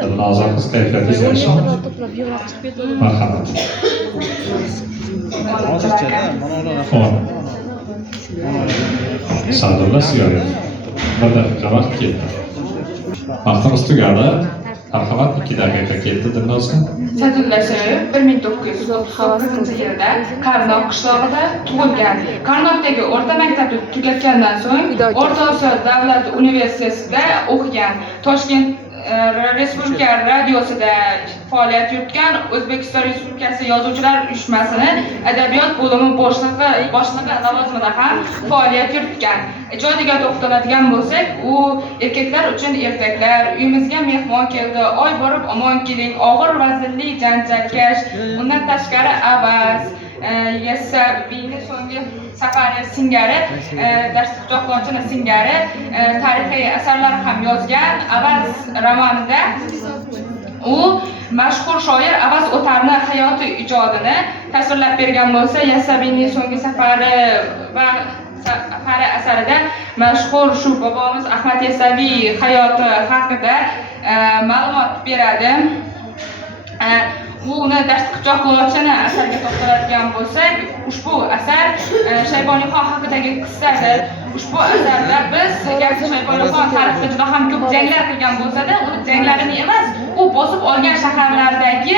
Dilnoza qiz kayfiyatingiz yaxshimi? Marhamat. Sadulla Siyoyev. Bir daqiqa vaqt ketdi. Vaqtimiz tugadi. Marhamat, 2 daqiqa ketdi Dilnoza. Sadulla Siyoyev 1996 yilda Qarnoq qishlog'ida tug'ilgan. Qarnoqdagi o'rta maktabni tugatgandan so'ng O'rta Osiyo davlat universitetida o'qigan. Toshkent Respublika radiosida faoliyat yuritgan. O'zbekiston Respublikasi Yozuvchilar uyushmasining adabiyot bo'limi boshlig'i lavozimida ham faoliyat yuritgan. Ijodiga to'xtaladigan bo'lsak, u erkaklar uchun ertaklar, uyimizga mehmon keldi, oy borib omon keling, og'ir vaznli janjalkash, undan tashqari avaz, Yasabini so'nggi safari singari, Dashti quchoqlovchini singari, tarixiy asarlar ham yozgan. Avaz romanida u mashhur shoir Avaz O'tarni hayoti ijodini tasvirlab bergan bo'lsa, Yasabini so'nggi safari va safari asarida mashhur shu bobomiz Ahmad Yasaviy hayoti haqida ma'lumot beradi. Uni Dashti quchoqlovchini asarga to'xtaladigan bo'lsak, ushbu asar Shayboniyxon haqidagi qissadir. Ushbu asarda biz Shayboniyxon tarixida juda ham ko'p janglar qilgan bo'lsa-da, u janglarini emas, u bosib olgan shaharlardagi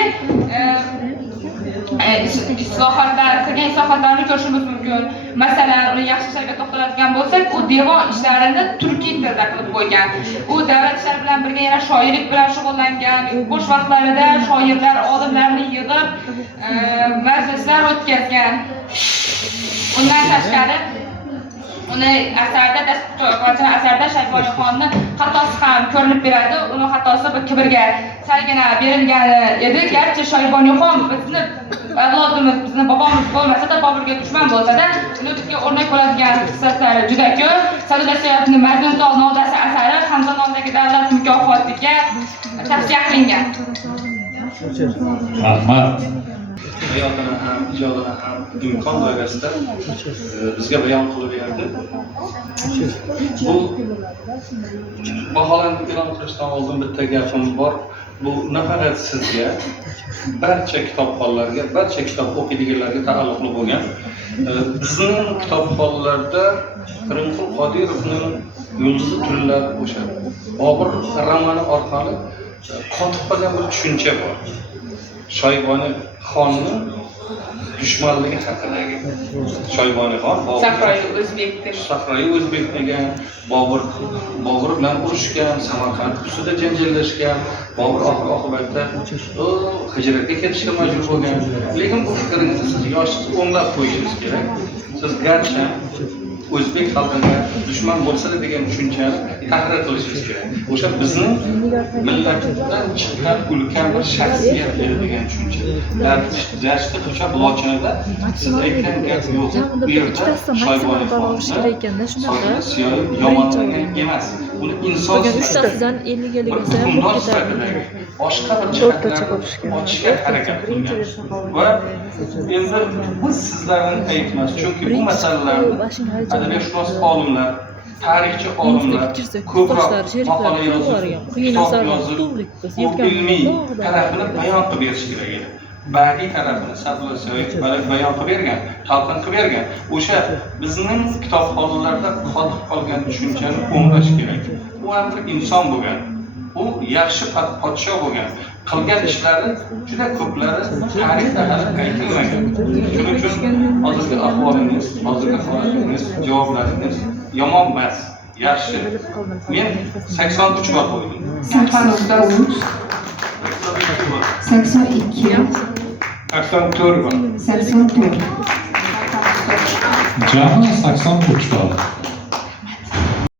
islohotlarni ko'rishimiz mumkin. Masalan, uni yaxshi ishlarga to'xtaladigan bo'lsak, u devon ishlarini turkiy tilda qilib qo'ygan. U davlat ishlari bilan birga yana shoirlik bilan shug'ullangan. Bo'sh vaqtlarida shoirlar, olimlarni yig'ib, majlislar o'tkazgan. Undan tashqari uni asarda Shayboniyxonni xatosi ham ko'rinib beradi. Uni xatosi bir kibrga salgina berilgan edi. Garchi Shayboniyxon bizni avlodimiz, bizni bobomiz bo'lmasa-da, Boburga dushman bo'lsa-da, uni bizga o'rnak bo'ladigan qissatlari juda ko'p. Sadulla Siyoyevning Majnuntol nodasi asari Hamza nomidagi davlat mukofotiga tavsiya qilingan. Rahmat. Hayotini ham, ijodini ham imkon doirasida bizga bayon qilib berdi. Bu baholarni e'lon qilishdan oldin bitta gapim bor. Bu nafaqat sizga, barcha kitobxonlarga, barcha kitob o'qiydiganlarga taalluqli bo'lgan. Bizning kitobxonlarda Pirimqul Qodirovning Yulduzi tunlar o'sha Bobur romani orqali qotib qolgan bir tushuncha bor. Shayboniyxonning dushmanligi haqidagi. Shayboniyxon Sahroyi O'zbek degan, Bobur bilan urushgan, Samarqand ustida janjallashgan, Bobur oqibatda hijratga ketishga majbur bo'lgan. Lekin bu fikringizni siz yoshsiz o'nglab qo'yishingiz kerak. Siz garchi O'zbek xalqiga dushman bo'lsa-da degan tushunchani tahrir qilishingiz kerak. O'sha bizning millatdan chiqqan ulkan bir shaxsiyat edi degan tushuncha. Dashti quchoq lochinida siz aytgan gap yo'q. Bu yerda Shayboniyxon yomonlagan emas. Uni inson sifatida boshqa bir jihatlarni ochishga harakat qilgan. Va endi biz sizlardan aytmas, chunki bu masalalarni adabiyot olimlar, tarixchi olimlar ko'proq maqola yozib, kitob yozib, ilmiy tarafini bayon qilib berish kerak edi. Badiiy tarafini Sadulla Siyoyev bayon qilib bergan, talqin qilib bergan. O'sha bizning kitobxonlarda qotib qolgan tushunchani o'nglash kerak. U ham bir inson bo'lgan. U yaxshi podsho bo'lgan. Qilgan ishlari juda ko'plari tarixda hali aytilmagan. Shuning uchun hozirgi ahvolingiz, hozirgi holatingiz, javoblaringiz yomon emas, yaxshi. Men 83 bor qo'ydim. 89 82 84 bor. 84 Jami 83 bor.